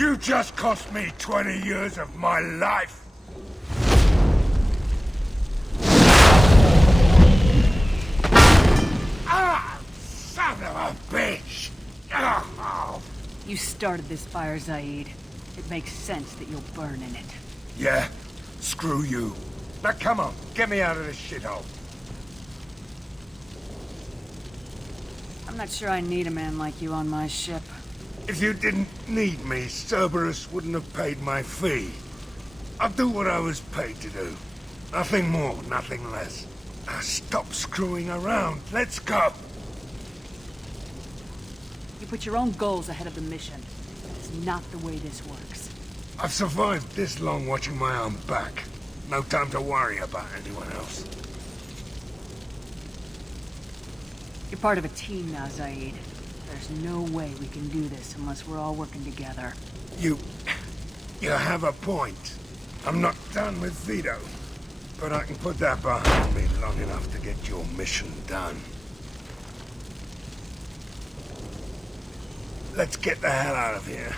You just cost me 20 years of my life! Ah! Son of a bitch! Oh. You started this fire, Zaeed. It makes sense that you'll burn in it. Yeah? Screw you. Now come on, get me out of this shithole. I'm not sure I need a man like you on my ship. If you didn't need me, Cerberus wouldn't have paid my fee. I'll do what I was paid to do. Nothing more, nothing less. Now stop screwing around. Let's go. You put your own goals ahead of the mission. It's not the way this works. I've survived this long watching my own back. No time to worry about anyone else. You're part of a team now, Zaeed. There's no way we can do this unless we're all working together. You have a point. I'm not done with Vito, but I can put that behind me long enough to get your mission done. Let's get the hell out of here.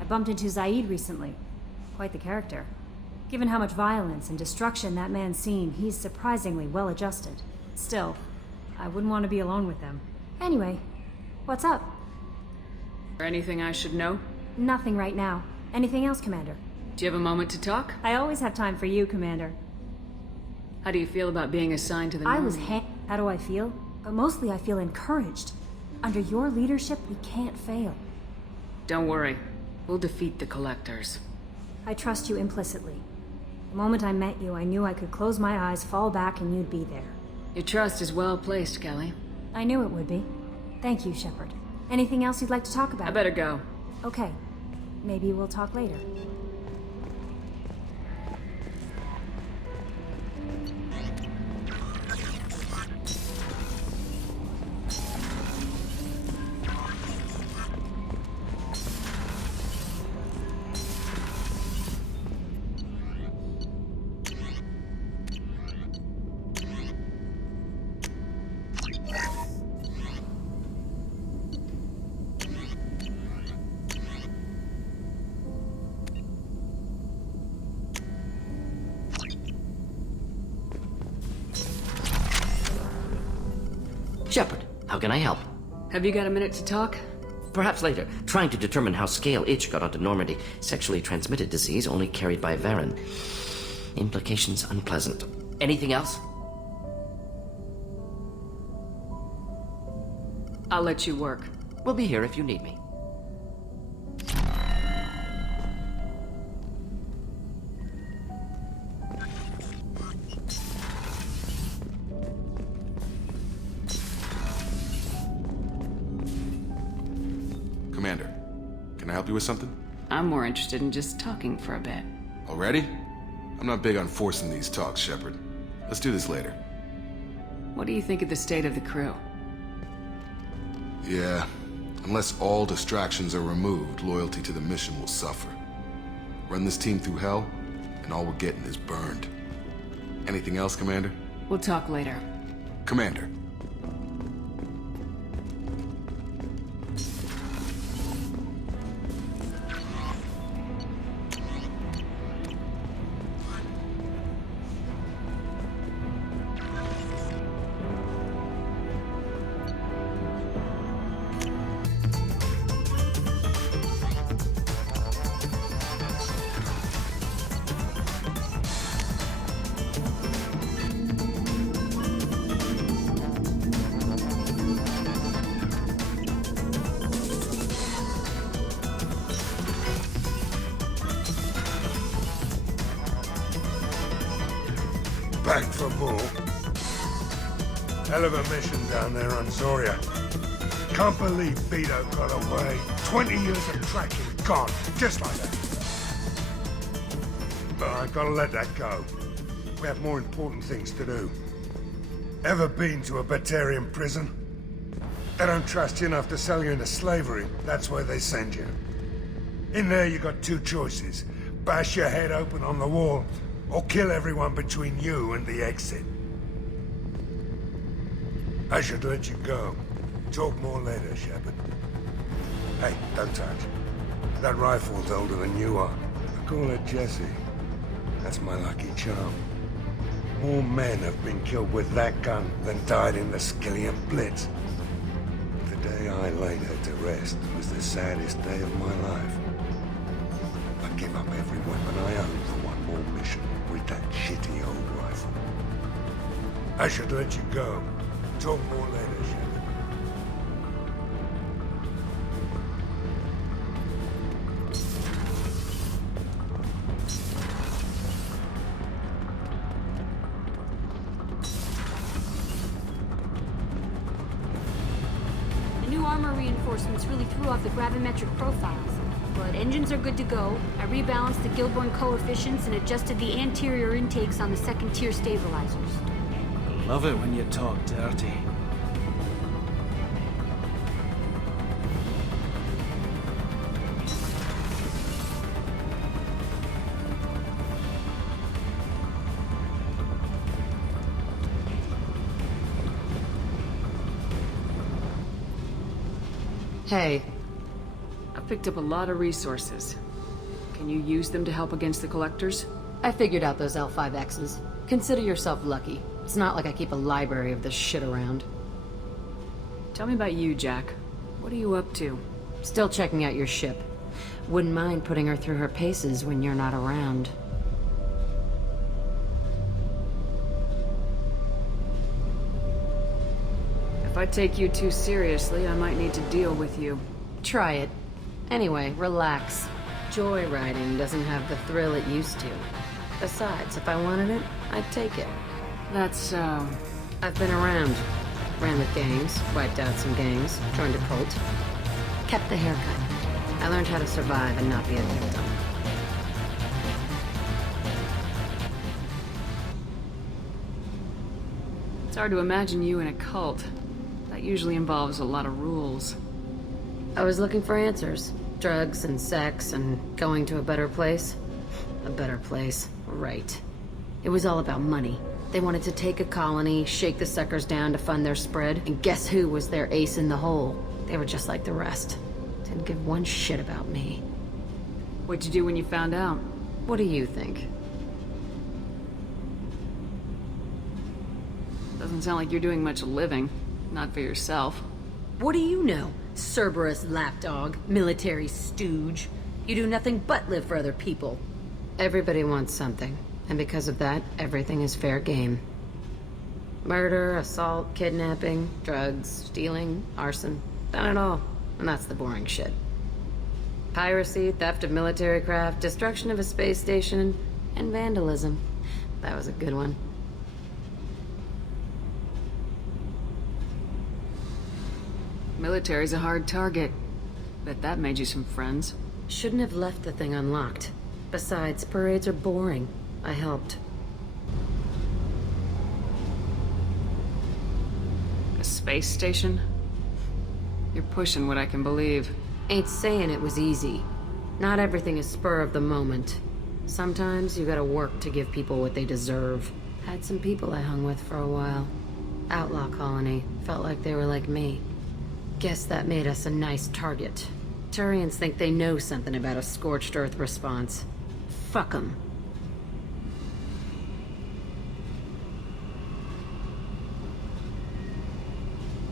I bumped into Zaeed recently. Quite the character. Given how much violence and destruction that man's seen, he's surprisingly well adjusted. Still, I wouldn't want to be alone with him. Anyway, what's up? Anything I should know? Nothing right now. Anything else, Commander? Do you have a moment to talk? I always have time for you, Commander. How do you feel about being assigned to the How do I feel? But mostly I feel encouraged. Under your leadership, we can't fail. Don't worry. We'll defeat the Collectors. I trust you implicitly. The moment I met you, I knew I could close my eyes, fall back, and you'd be there. Your trust is well placed, Kelly. I knew it would be. Thank you, Shepard. Anything else you'd like to talk about? I better go. Okay. Maybe we'll talk later. Shepard, how can I help? Have you got a minute to talk? Perhaps later. Trying to determine how Scale Itch got onto Normandy. Sexually transmitted disease only carried by Varen. Implications unpleasant. Anything else? I'll let you work. We'll be here if you need me. Commander, can I help you with something? I'm more interested in just talking for a bit. Already? I'm not big on forcing these talks, Shepard. Let's do this later. What do you think of the state of the crew? Yeah, unless all distractions are removed, loyalty to the mission will suffer. Run this team through hell, and all we're getting is burned. Anything else, Commander? We'll talk later. Commander. for more. Hell of a mission down there on Zorya. Can't believe Beto got away. 20 years of tracking gone, just like that. But I gotta let that go. We have more important things to do. Ever been to a Batarian prison? They don't trust you enough to sell you into slavery. That's where they send you. In there you got two choices. Bash your head open on the wall, or kill everyone between you and the exit. I should let you go. Talk more later, Shepard. Hey, don't touch. That rifle's older than you are. I call her Jessie. That's my lucky charm. More men have been killed with that gun than died in the Skillian Blitz. The day I laid her to rest was the saddest day of my life. I give up every weapon I own for one more mission with that shitty old rifle. I should let you go. Talk more later, Shepard. Reinforcements really threw off the gravimetric profiles. But engines are good to go. I rebalanced the Gilborn coefficients and adjusted the anterior intakes on the second-tier stabilizers. Love it when you talk dirty. Hey. I picked up a lot of resources. Can you use them to help against the Collectors? I figured out those L5Xs. Consider yourself lucky. It's not like I keep a library of this shit around. Tell me about you, Jack. What are you up to? Still checking out your ship. Wouldn't mind putting her through her paces when you're not around. If I take you too seriously, I might need to deal with you. Try it. Anyway, relax. Joyriding doesn't have the thrill it used to. Besides, if I wanted it, I'd take it. That's, I've been around. Ran with gangs, wiped out some gangs, joined a cult. Kept the haircut. I learned how to survive and not be a victim. It's hard to imagine you in a cult. That usually involves a lot of rules. I was looking for answers. Drugs and sex and going to a better place. A better place, right. It was all about money. They wanted to take a colony, shake the suckers down to fund their spread, and guess who was their ace in the hole? They were just like the rest. Didn't give one shit about me. What'd you do when you found out? What do you think? Doesn't sound like you're doing much living. Not for yourself. What do you know? Cerberus lapdog, military stooge. You do nothing but live for other people. Everybody wants something, and because of that, everything is fair game. Murder, assault, kidnapping, drugs, stealing, arson. Done it all. And that's the boring shit. Piracy, theft of military craft, destruction of a space station, and vandalism. That was a good one. Military's a hard target. Bet that made you some friends. Shouldn't have left the thing unlocked. Besides, parades are boring. I helped. A space station? You're pushing what I can believe. Ain't saying it was easy. Not everything is spur of the moment. Sometimes you gotta work to give people what they deserve. Had some people I hung with for a while. Outlaw colony. Felt like they were like me. Guess that made us a nice target. Turians think they know something about a scorched earth response. Fuck 'em.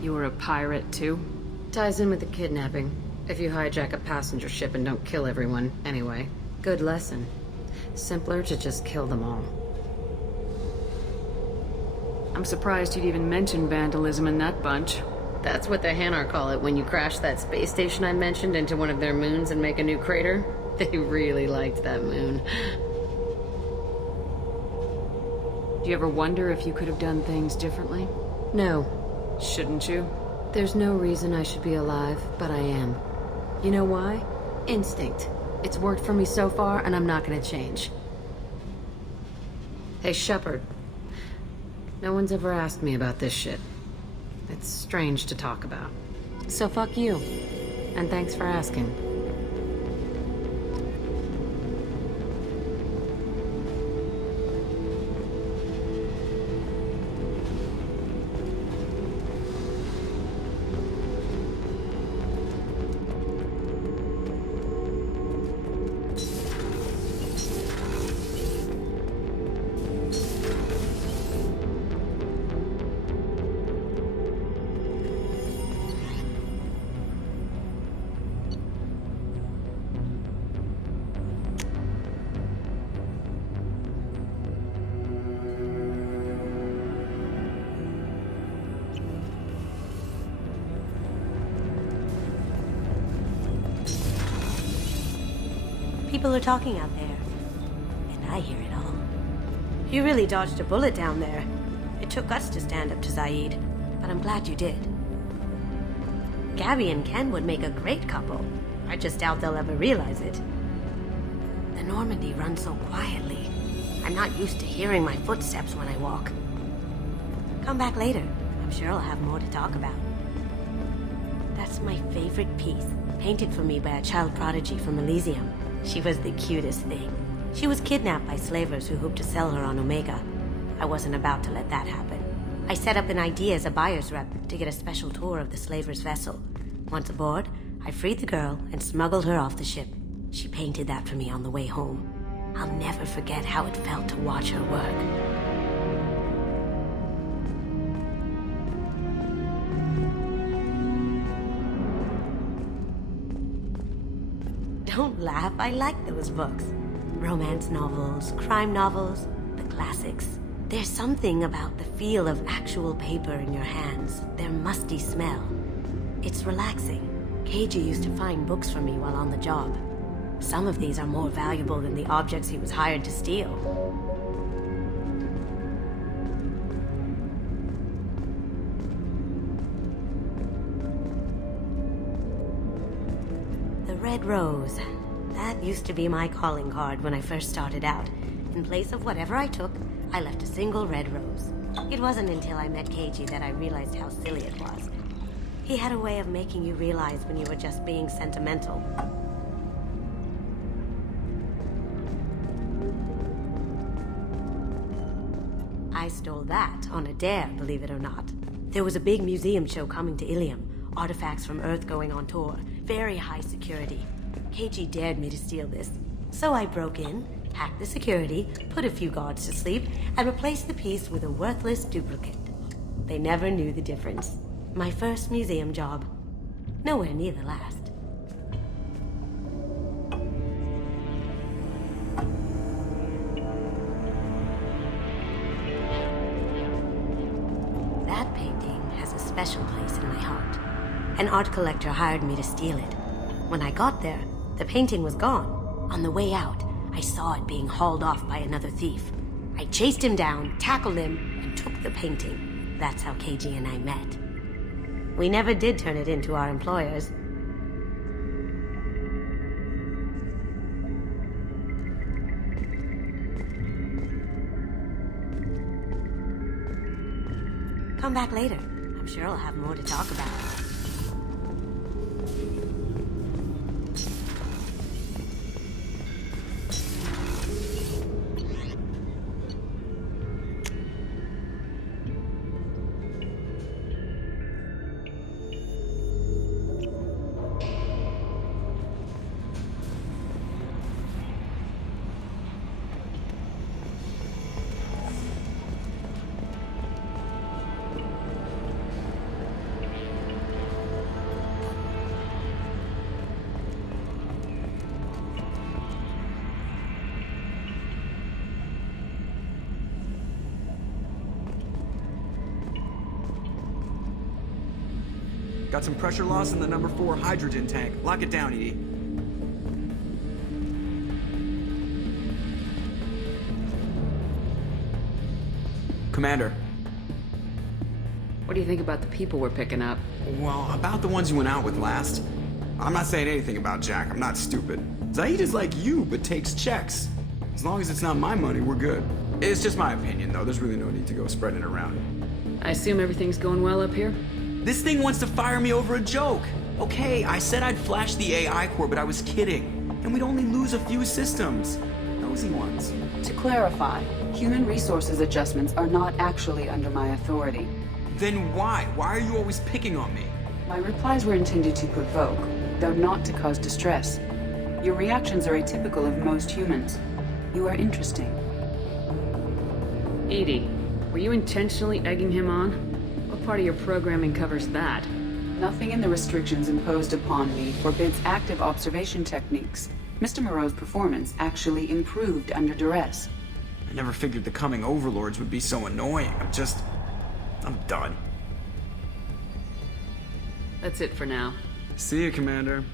You were a pirate, too? Ties in with the kidnapping. If you hijack a passenger ship and don't kill everyone, anyway. Good lesson. Simpler to just kill them all. I'm surprised you'd even mention vandalism in that bunch. That's what the Hanar call it when you crash that space station I mentioned into one of their moons and make a new crater. They really liked that moon. Do you ever wonder if you could have done things differently? No. Shouldn't you? There's no reason I should be alive, but I am. You know why? Instinct. It's worked for me so far, and I'm not gonna change. Hey, Shepard. No one's ever asked me about this shit. It's strange to talk about. So fuck you. And thanks for asking. People are talking out there, and I hear it all. You really dodged a bullet down there. It took guts to stand up to Zaeed, but I'm glad you did. Gabby and Ken would make a great couple. I just doubt they'll ever realize it. The Normandy runs so quietly. I'm not used to hearing my footsteps when I walk. Come back later. I'm sure I'll have more to talk about. That's my favorite piece, painted for me by a child prodigy from Elysium. She was the cutest thing. She was kidnapped by slavers who hoped to sell her on Omega. I wasn't about to let that happen. I set up an idea as a buyer's rep to get a special tour of the slaver's vessel. Once aboard, I freed the girl and smuggled her off the ship. She painted that for me on the way home. I'll never forget how it felt to watch her work. Don't laugh, I like those books. Romance novels, crime novels, the classics. There's something about the feel of actual paper in your hands, their musty smell. It's relaxing. KG used to find books for me while on the job. Some of these are more valuable than the objects he was hired to steal. The red rose. That used to be my calling card when I first started out. In place of whatever I took, I left a single red rose. It wasn't until I met KG that I realized how silly it was. He had a way of making you realize when you were just being sentimental. I stole that on a dare, believe it or not. There was a big museum show coming to Ilium. Artifacts from Earth going on tour. Very high security. KG dared me to steal this. So I broke in, hacked the security, put a few guards to sleep, and replaced the piece with a worthless duplicate. They never knew the difference. My first museum job. Nowhere near the last. That painting has a special place in my heart. An art collector hired me to steal it. When I got there, the painting was gone. On the way out, I saw it being hauled off by another thief. I chased him down, tackled him, and took the painting. That's how KG and I met. We never did turn it into our employers. Come back later. I'm sure I'll have more to talk about. Got some pressure loss in the number 4 hydrogen tank. Lock it down, ED. Commander. What do you think about the people we're picking up? Well, about the ones you went out with last. I'm not saying anything about Jack, I'm not stupid. Zaeed is like you, but takes checks. As long as it's not my money, we're good. It's just my opinion, though. There's really no need to go spreading it around. I assume everything's going well up here? This thing wants to fire me over a joke. Okay, I said I'd flash the AI core, but I was kidding. And we'd only lose a few systems. Nosy ones. To clarify, human resources adjustments are not actually under my authority. Then why? Why are you always picking on me? My replies were intended to provoke, though not to cause distress. Your reactions are atypical of most humans. You are interesting. Edie, were you intentionally egging him on? What part of your programming covers that? Nothing in the restrictions imposed upon me forbids active observation techniques. Mr. Moreau's performance actually improved under duress. I never figured the coming overlords would be so annoying. I'm done. That's it for now. See you, Commander.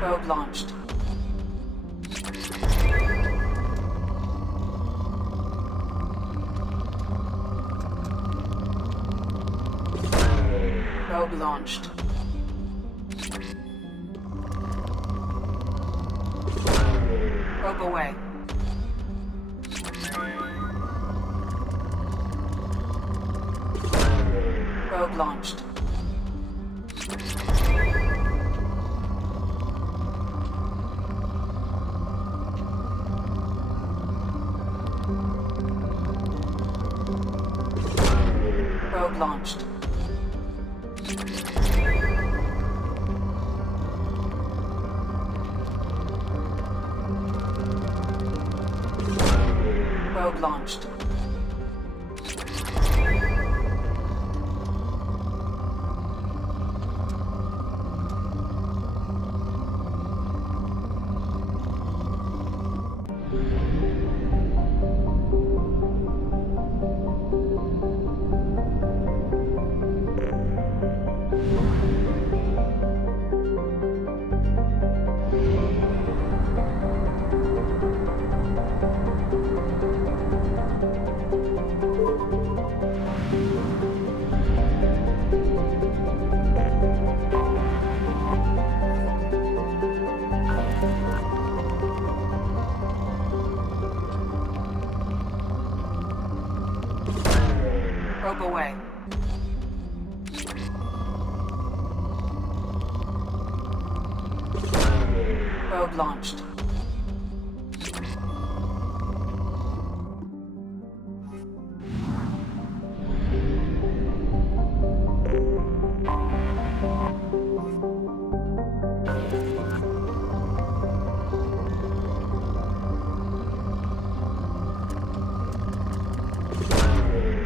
Probe launched. Probe launched. Probe away. Probe launched. Probe launched. Probe launched. Probe away. Probe launched.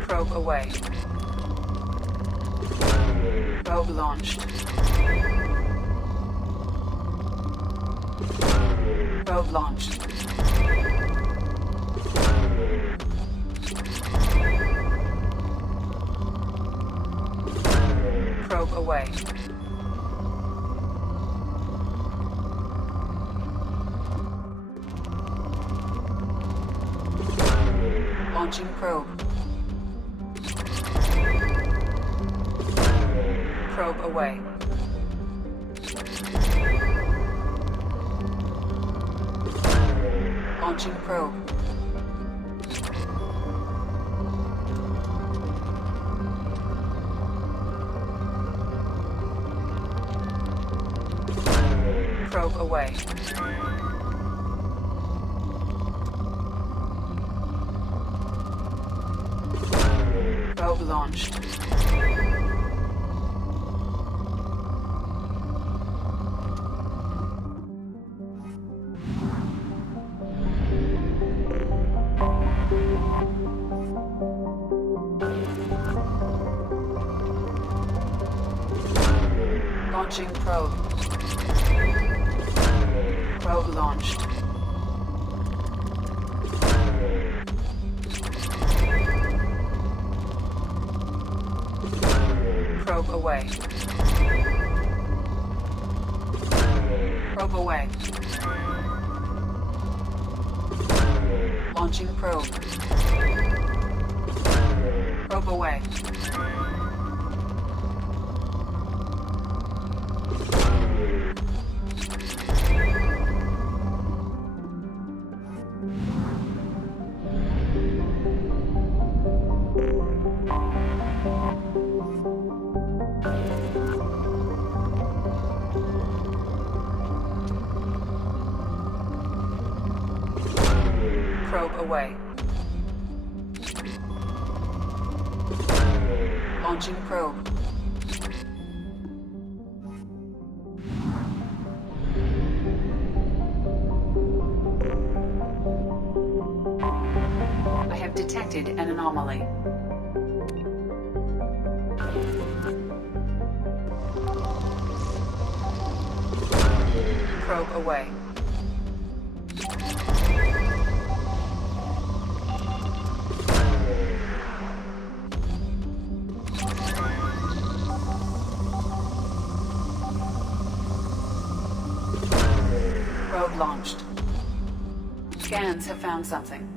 Probe away. Probe launched. Probe launched. Probe away. Launching probe. Probe away. Launching probe. Probe away. Probe launched. Launching probe. Probe launched. Probe away. Probe away. Launching probe. Probe away. Probe away. Launching probe. I have detected an anomaly. Probe away. Probe launched. Scans have found something.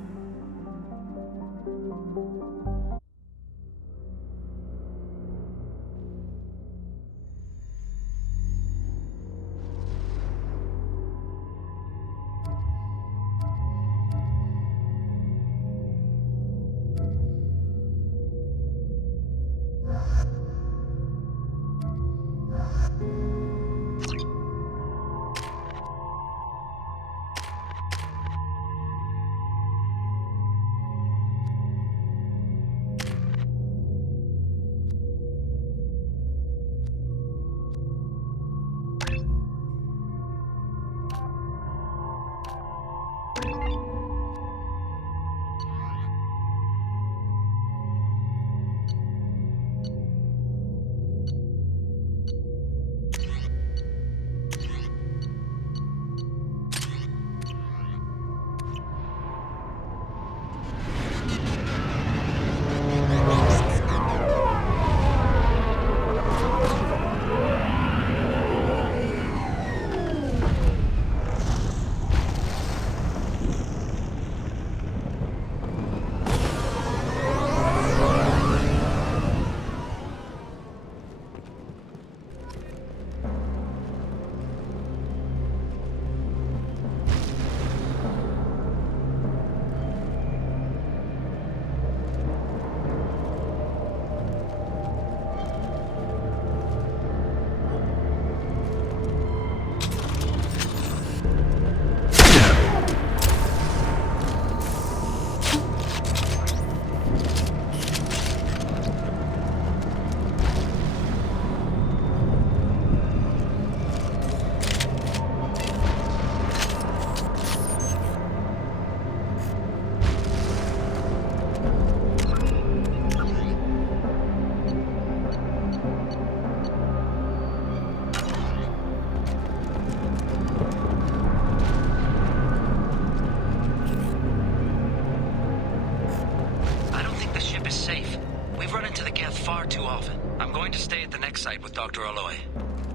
With Dr. Aloy.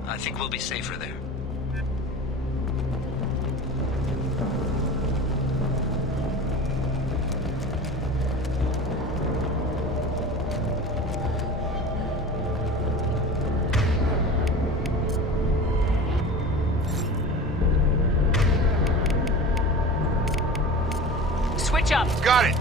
I think we'll be safer there. Switch up! Got it!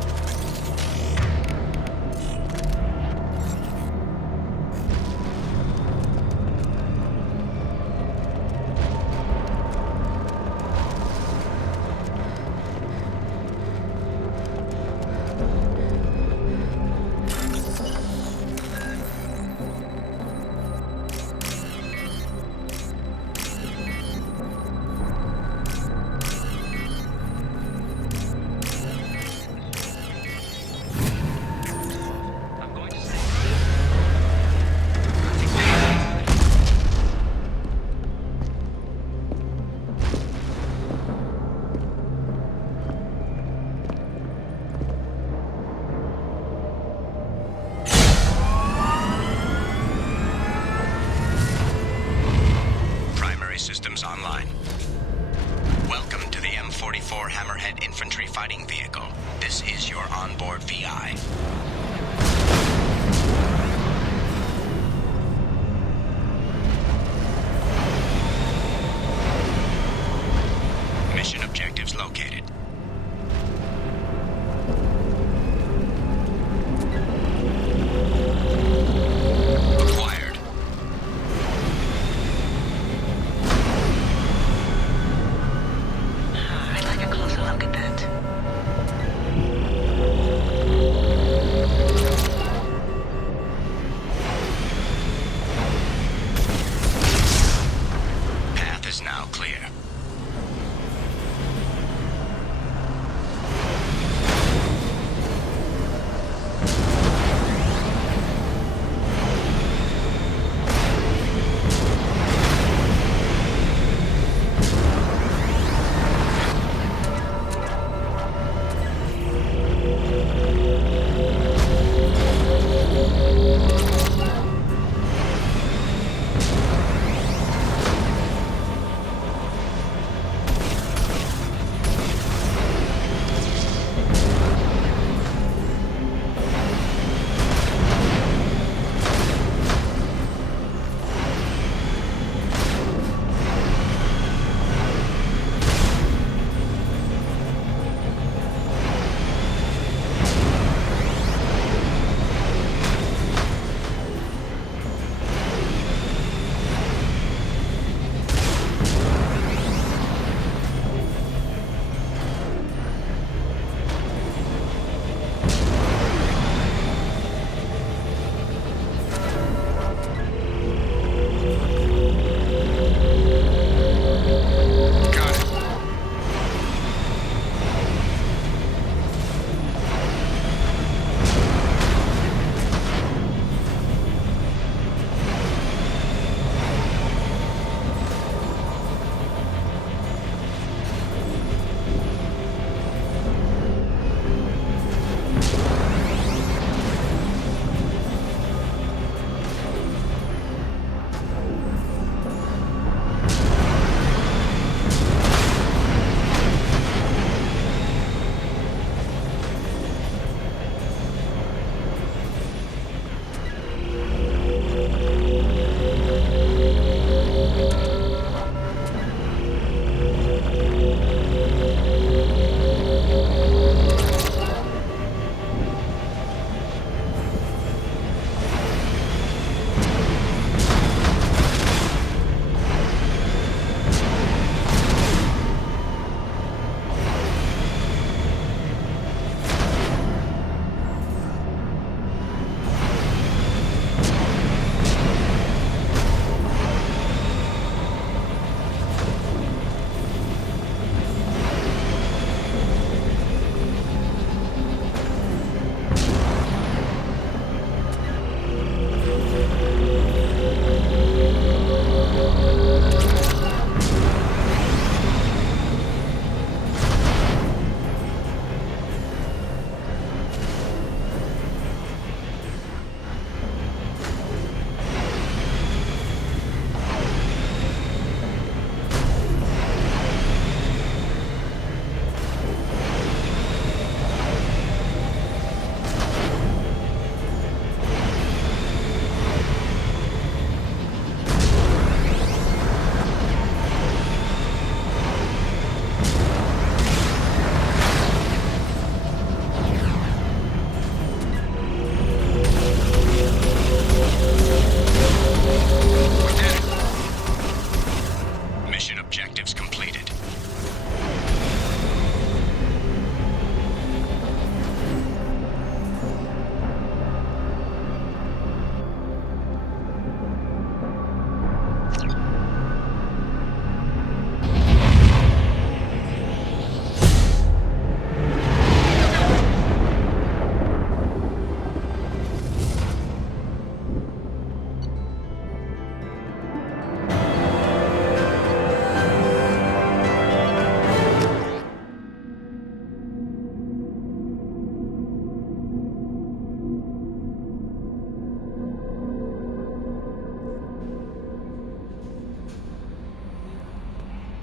fighting vehicle. This is your onboard VI. Mission objectives located. Acquired. I'd like a closer look at that. Path is now clear.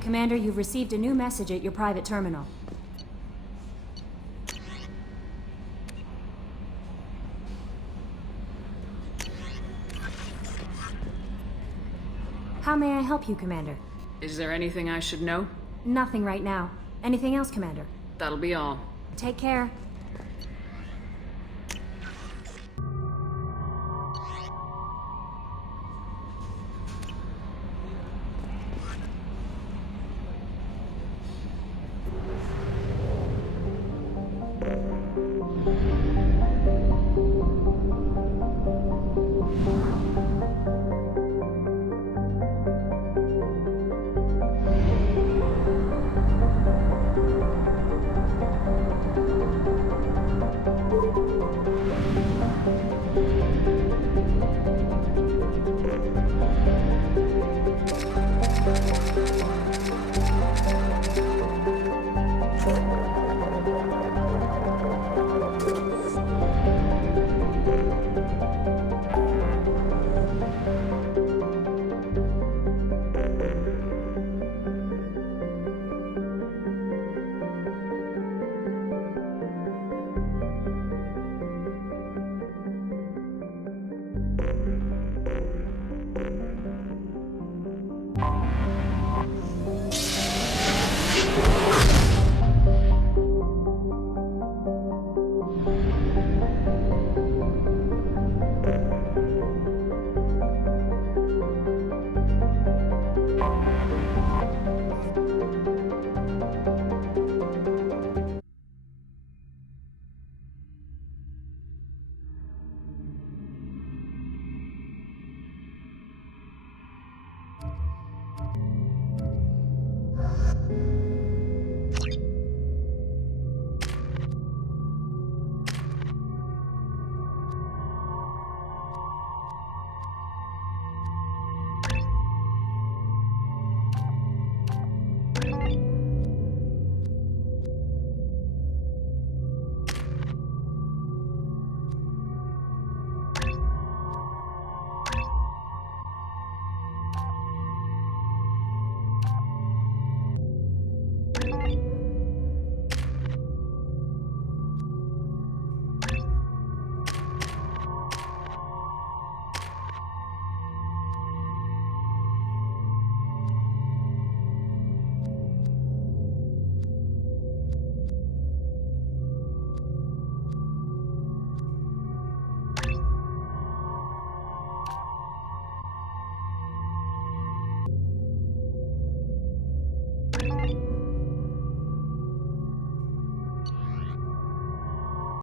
Commander, you've received a new message at your private terminal. How may I help you, Commander? Is there anything I should know? Nothing right now. Anything else, Commander? That'll be all. Take care.